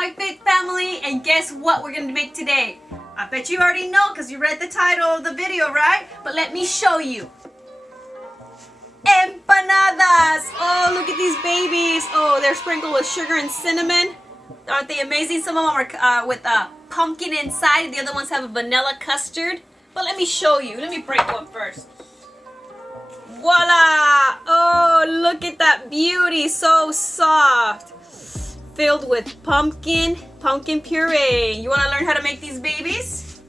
my fit family, and guess what we're gonna make today? I bet you already know because you read the title of the video, right? But let me show you. Empanadas! Oh, look at these babies. Oh, they're sprinkled with sugar and cinnamon. Aren't they amazing? Some of them are with pumpkin inside. The other ones have a vanilla custard. But let me show you. Let me break one first. Voila! Oh, look at that beauty. So soft. Filled with pumpkin puree. You want to learn how to make these babies?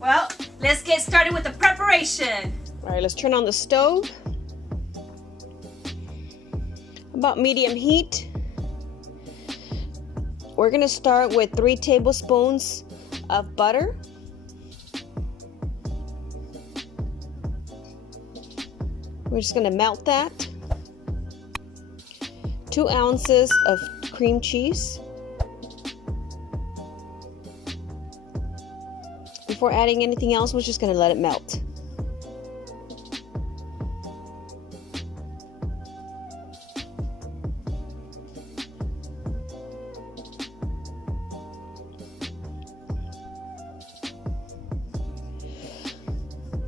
Well, let's get started with the preparation. All right, let's turn on the stove. About medium heat. We're going to start with 3 tablespoons of butter. We're just going to melt that. 2 ounces of cream cheese. Before adding anything else, we're just going to let it melt.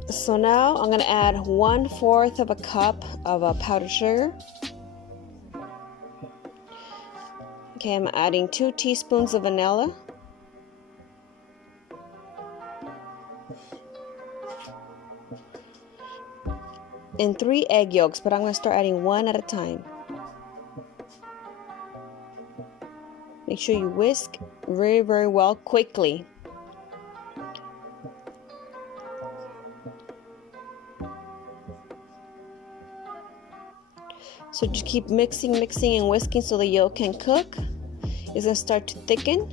So now I'm going to add 1/4 of a cup of powdered sugar. Okay, I'm adding 2 teaspoons of vanilla. And 3 egg yolks, but I'm going to start adding 1 at a time. Make sure you whisk very, very well quickly. So just keep mixing and whisking so the yolk can cook. It's going to start to thicken.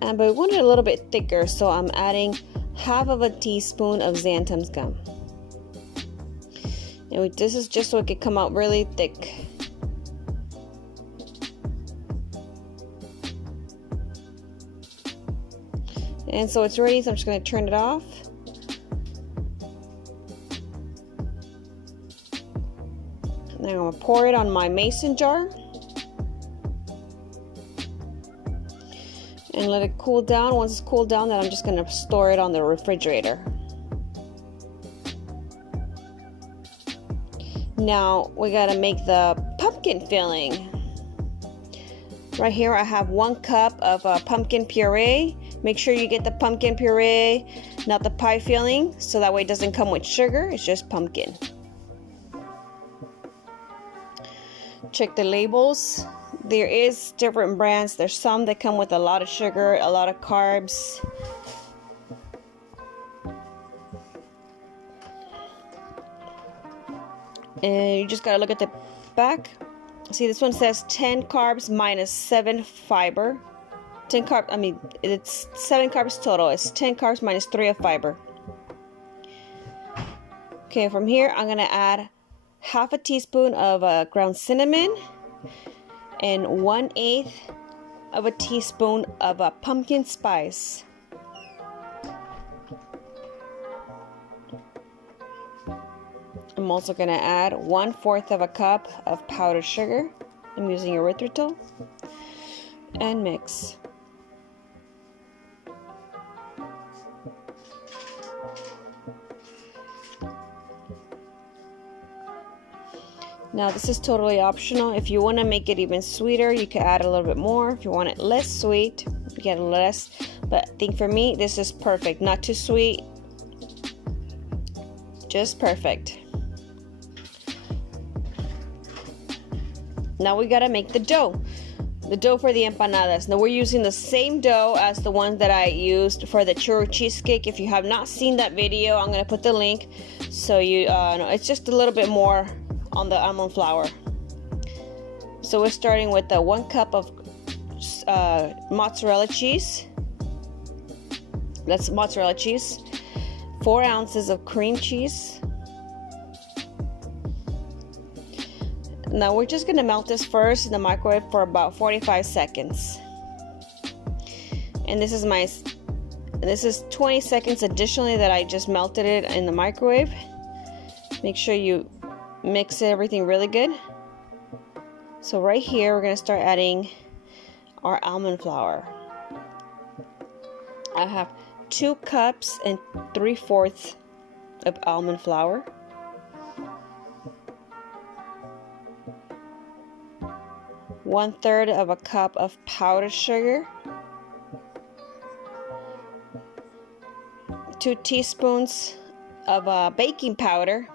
But we want it a little bit thicker, so I'm adding 1/2 teaspoon of xanthan gum. And this is just so it can come out really thick. And so it's ready, so I'm just going to turn it off. Now I'm going to pour it on my mason jar and let it cool down. Once it's cooled down, then I'm just going to store it on the refrigerator. Now we got to make the pumpkin filling. Right here I have 1 cup of pumpkin puree. Make sure you get the pumpkin puree, not the pie filling, so that way it doesn't come with sugar. It's just pumpkin. Check the labels. There is different brands. There's some that come with a lot of sugar, a lot of carbs. And you just gotta look at the back. See, this one says 10 carbs minus 7 fiber. 10 carb, I mean, it's 7 carbs total. It's 10 carbs minus 3 of fiber. Okay, from here I'm gonna add 1/2 teaspoon of ground cinnamon and 1/8 of a teaspoon of pumpkin spice. I'm also going to add 1/4 of a cup of powdered sugar. I'm using erythritol. And mix. Now this is totally optional. If you want to make it even sweeter, you can add a little bit more. If you want it less sweet, you get less. But I think for me, this is perfect. Not too sweet, just perfect. Now we gotta make the dough. The dough for the empanadas. Now we're using the same dough as the one that I used for the churro cheesecake. If you have not seen that video, I'm gonna put the link so you know. It's just a little bit more on the almond flour. So we're starting with the 1 cup of mozzarella cheese. That's mozzarella cheese. 4 ounces of cream cheese. Now we're just gonna melt this first in the microwave for about 45 seconds. And this is 20 seconds additionally that I just melted it in the microwave. Make sure you mix everything really good. So right here we're going to start adding our almond flour. I have 2 cups and 3/4 of almond flour. One-third of a cup of powdered sugar. 2 teaspoons of baking powder.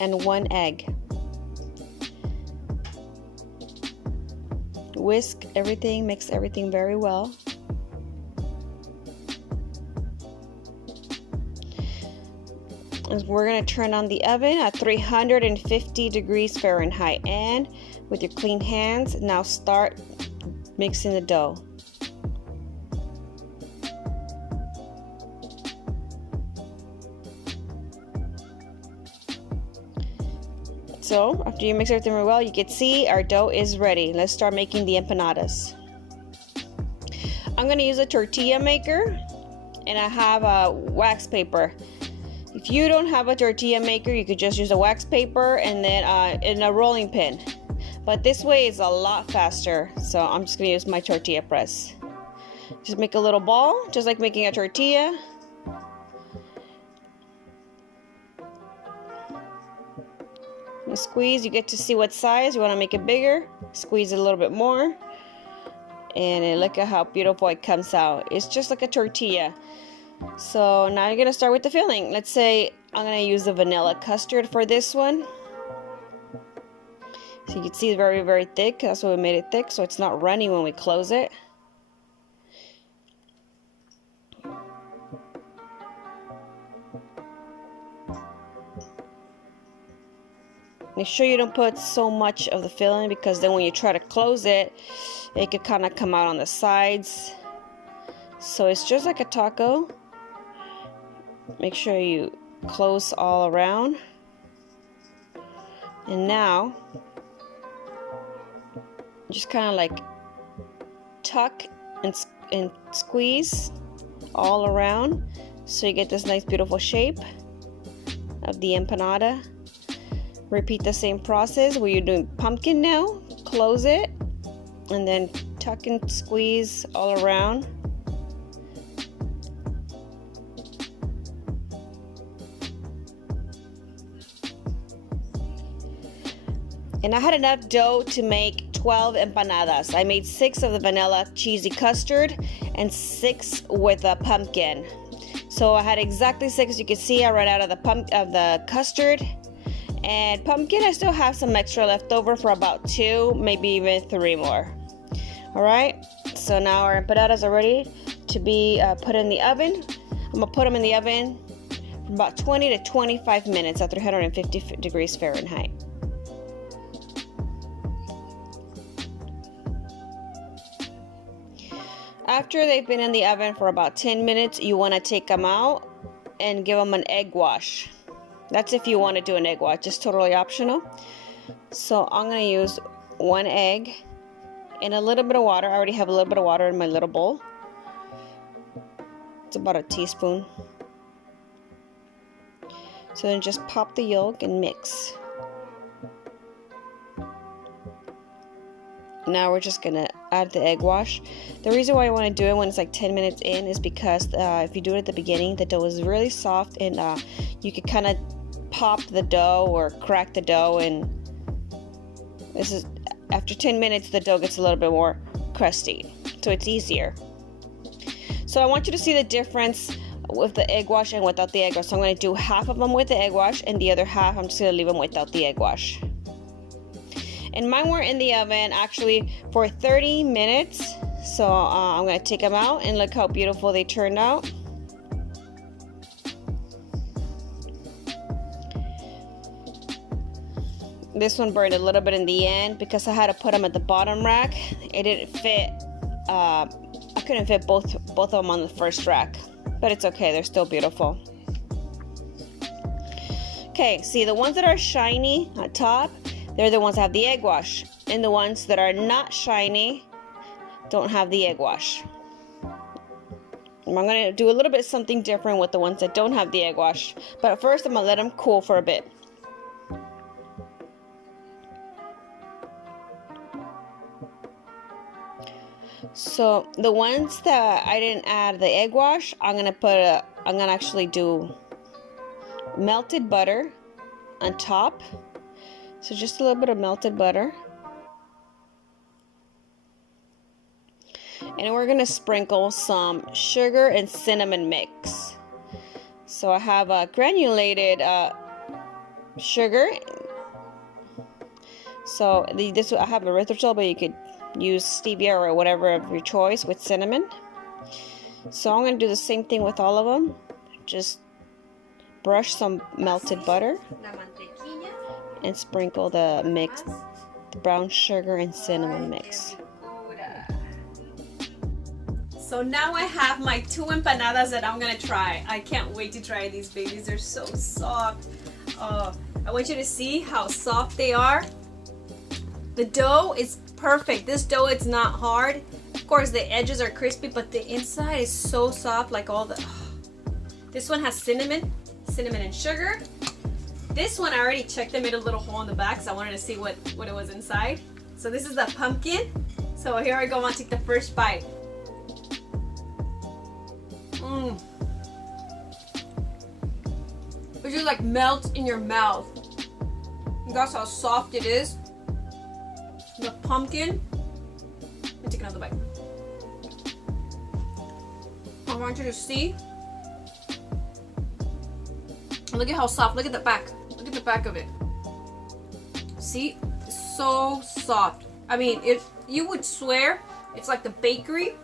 And 1 egg. Whisk everything, mix everything very well. And we're going to turn on the oven at 350 degrees Fahrenheit. And with your clean hands, now start mixing the dough. So after you mix everything really well, you can see our dough is ready. Let's start making the empanadas. I'm going to use a tortilla maker, and I have a wax paper. If you don't have a tortilla maker, you could just use a wax paper and then in a rolling pin. But this way is a lot faster, so I'm just going to use my tortilla press. Just make a little ball, just like making a tortilla. And squeeze, you get to see what size. You want to make it bigger, squeeze it a little bit more. And then look at how beautiful it comes out. It's just like a tortilla. So now you're going to start with the filling. Let's say I'm going to use the vanilla custard for this one. So you can see it's very, very thick. That's why we made it thick, so it's not runny when we close it. Make sure you don't put so much of the filling, because then when you try to close it, it could kind of come out on the sides. So it's just like a taco. Make sure you close all around. And now, just kind of like tuck and squeeze all around, so you get this nice beautiful shape of the empanada. Repeat the same process where you're doing pumpkin now. Close it and then tuck and squeeze all around. And I had enough dough to make 12 empanadas. I made 6 of the vanilla cheesy custard and 6 with a pumpkin. So I had exactly 6. You can see I ran out of the custard. And pumpkin, I still have some extra left over for about 2, maybe even 3 more. Alright, so now our empanadas are ready to be put in the oven. I'm going to put them in the oven for about 20 to 25 minutes at 350 degrees Fahrenheit. After they've been in the oven for about 10 minutes, you want to take them out and give them an egg wash. That's if you want to do an egg wash, just totally optional. So I'm going to use 1 egg and a little bit of water. I already have a little bit of water in my little bowl. It's about a teaspoon. So then just pop the yolk and mix. Now we're just going to add the egg wash. The reason why I want to do it when it's like 10 minutes in is because if you do it at the beginning, the dough is really soft, and you could kind of pop the dough or crack the dough, and this is after 10 minutes the dough gets a little bit more crusty, so it's easier. So I want you to see the difference with the egg wash and without the egg wash. So I'm going to do half of them with the egg wash, and the other half I'm just going to leave them without the egg wash. And mine were in the oven actually for 30 minutes. So I'm going to take them out, and look how beautiful they turned out. This one burned a little bit in the end because I had to put them at the bottom rack. It didn't fit. I couldn't fit both of them on the first rack, but it's okay. They're still beautiful. Okay, see the ones that are shiny at top, they're the ones that have the egg wash, and the ones that are not shiny don't have the egg wash. I'm going to do a little bit something different with the ones that don't have the egg wash, but first I'm going to let them cool for a bit. So the ones that I didn't add the egg wash, I'm gonna actually do melted butter on top. So just a little bit of melted butter. And we're gonna sprinkle some sugar and cinnamon mix. So I have a granulated sugar. So I have erythritol, but you could use stevia or whatever of your choice with cinnamon. So I'm going to do the same thing with all of them. Just brush some melted butter and sprinkle the mix, the brown sugar and cinnamon mix. So now I have my 2 empanadas that I'm gonna try. I can't wait to try these babies. They're so soft. I want you to see how soft they are. The dough is perfect. This dough, it's not hard. Of course, the edges are crispy, but the inside is so soft, like all the... This one has cinnamon and sugar. This one, I already checked and made a little hole in the back, so I wanted to see what it was inside. So this is the pumpkin. So here I go, I'm gonna take the first bite. It just like melts in your mouth. That's how soft it is. The pumpkin. Let me take another bite. I want you to see. Look at how soft. Look at the back. Look at the back of it. See? It's so soft. I mean, you would swear it's like the bakery.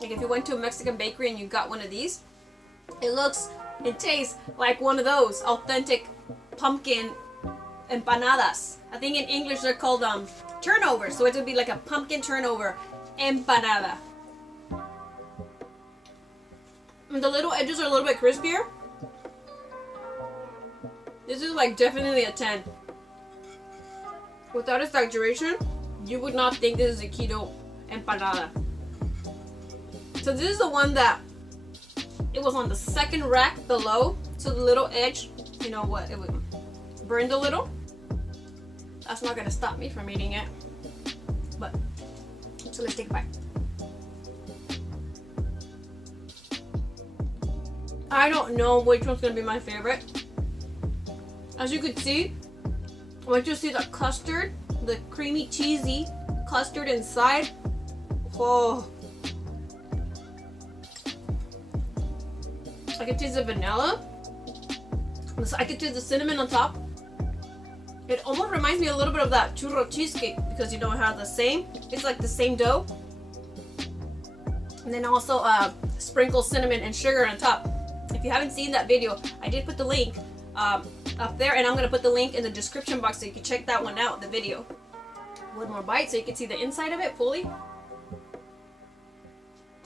Like if you went to a Mexican bakery and you got one of these, it looks and tastes like one of those authentic pumpkin empanadas. I think in English they're called turnover. So it would be like a pumpkin turnover empanada. And the little edges are a little bit crispier. This is like definitely a 10. Without exaggeration, you would not think this is a keto empanada. So this is the one that it was on the second rack below. So the little edge, you know what, it would burn a little. That's not gonna stop me from eating it. But so let's take a bite. I don't know which one's gonna be my favorite. As you could see, once you see the custard, the creamy cheesy custard inside. Whoa. I can taste the vanilla. I can taste the cinnamon on top. It almost reminds me a little bit of that churro cheesecake because you don't have the same. It's like the same dough. And then also sprinkle cinnamon and sugar on top. If you haven't seen that video, I did put the link up there, and I'm gonna put the link in the description box so you can check that one out, the video. One more bite so you can see the inside of it fully.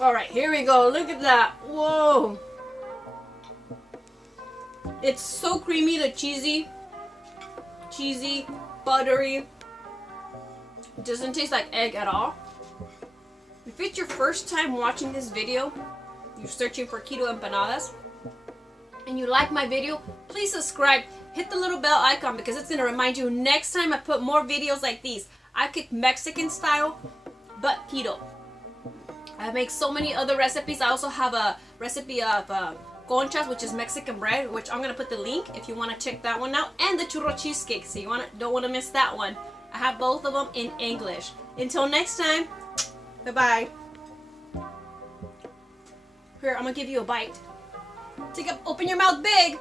All right, here we go. Look at that. Whoa. It's so creamy, the cheesy, buttery. It doesn't taste like egg at all. If it's your first time watching this video, you're searching for keto empanadas, and you like my video, please subscribe, hit the little bell icon because it's gonna remind you next time I put more videos like these. I cook Mexican style, but keto. I make so many other recipes. I also have a recipe of conchas, which is Mexican bread, which I'm gonna put the link if you want to check that one out, and the churro cheesecake, so you don't want to miss that one. I have both of them in English. Until next time, bye-bye. Here, I'm gonna give you a bite. Open your mouth big.